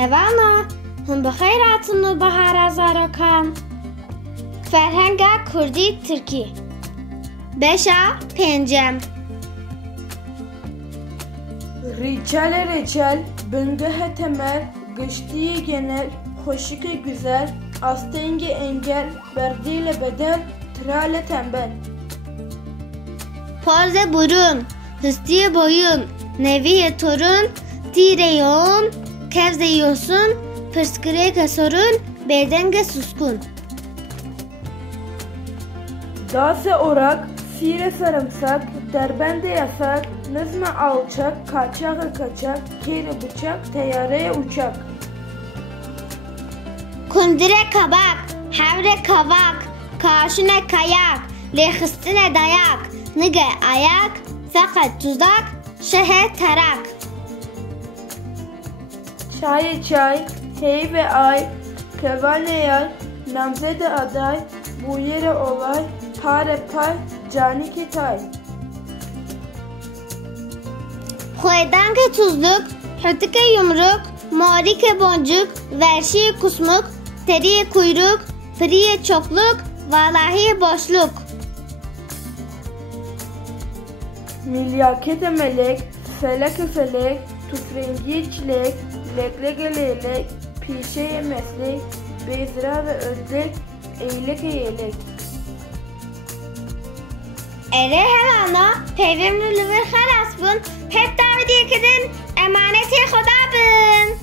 هوانا هم بخیراتون و بهار ازارکان فرهنگ کردی ترکی بشا پنجم Reçel, bıngıhe temel, gıştiği genel, hoşike güzel, astenge engel, berdiyle bedel, trale tembel. Porze burun, hıstiye boyun, neviye torun, tire yoğun, kevze yosun, pırskıreke sorun, bedenge suskun. Dase orak, sire sarımsak, derbende yasak, nızma alçak, kaçağı kaçak, kere bıçak, teyareye uçak. Kundire kabak, havre kavak, karşına kayak, lehistine dayak, nige ayak, fakat tuzak, şehe tarak. Çay, hey ve ay, kevane yay, namzede aday, bu yere olay, pare pay, cani ketay. Xoydanke tuzluk, hütüke yumruk, morike boncuk, verşiye kusmuk, teriye kuyruk, friye çokluk, valahiye boşluk. Milyakete melek, feleke felek, tufrengi çilek, lekleke leylek, pişeye meslek, bezra ve özlek, eyleke yelek. Ere hevana, peyvemlülü ve haras bun, hep davidi kedin, emaneti Xuda bun.